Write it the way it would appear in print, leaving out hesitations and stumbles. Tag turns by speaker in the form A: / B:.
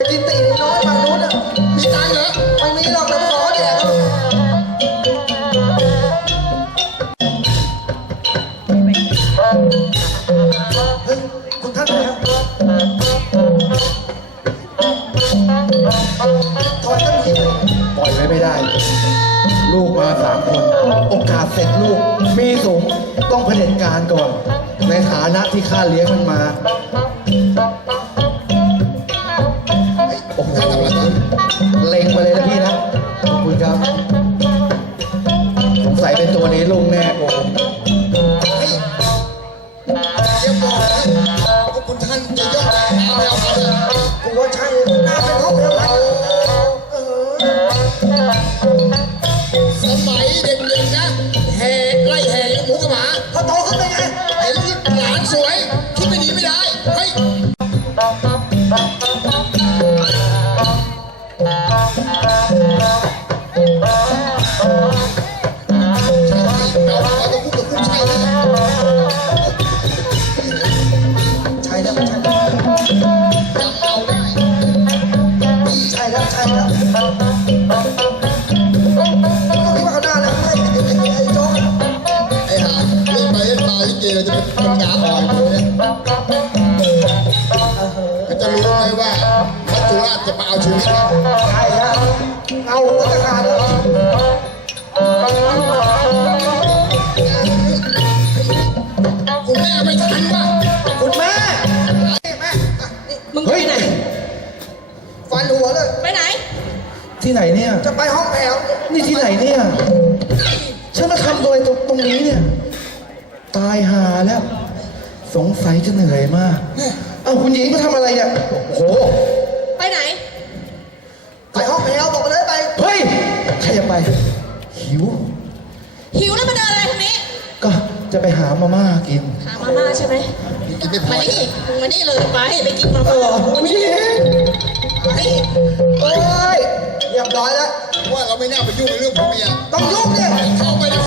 A: กินตีน้อยฝั่งนู้นอ่ะมีตังค์เหรอไม่มีหรอกแต่ขอแดกเฮ้ยคุณท่านแล้วถอยกันทีปล่อยไว้ไม่ได้ลูกมา3 คนโอกาสเสร็จลูกมีสูงต้องเผด็จการก่อนในฐานะที่ข้าเลี้ยงมันมาโอ้โหเล็งมาเลยนะพี่นะขอบคุณครับสงสัยเป็นตัวนี้ลุงแน่โอ้เดี๋ยวบอกนะพวกคุณท่านจะยกเอากูว่าใช่น่าเป็นห้องเดียวกันสมัยเด็กๆนะแห่ไล่แห่หมูกระหมาพอโตขึ้นเป็นไงเห็นหลานสวยคิดไม่ดีไม่ได้เฮ้ยใช่แล้วใช่แล้วจำเอาได้ใช่แล้วใช่แล้วคิดว่าเขาหน้าแล้วไอ้โจ๊กไอ้ห่าเล่นไปเล่นมาลิเกจะเป็นงาอ่อนอยู่เนี่ยก็จะรู้ไหมว่ามัจจุราชจะมาเอาชีวิตใช่แล้วเอาหัวจะขาดแล้วคุณแม่ไม่ทันป่ะคุณแม่มึงไปไหนฟันหัวเลยไปไหนที่ไหนเนี่ยจะไปห้องแถวนี่ที่ไหนเนี่ยฉันมาทำโดยตรงนี้เนี่ยตายหาแล้วสงสัยจะเหนื่อยมากเอ้าคุณหญิงมาทำอะไรเนี่ยโอ้โห
B: ไปไหน
A: ไปห้องแถวบอกไปเลยไปเฮ้ยใครจะไปหิว
B: แล้วมาเดินอะไรทางนี้
A: ก็จะไปหามาม่ากิน
B: หามาม่าใช่ไหม
A: กินไม่พอ
B: มานี่เลยไปกินมาม่า
A: คุณหญิงเฮ้ยเรียบร้อยแล้วว่าเราไม่น่าไปยุ่งในเรื่องของเมียต้องยุ่งเนี่ยเข้าไป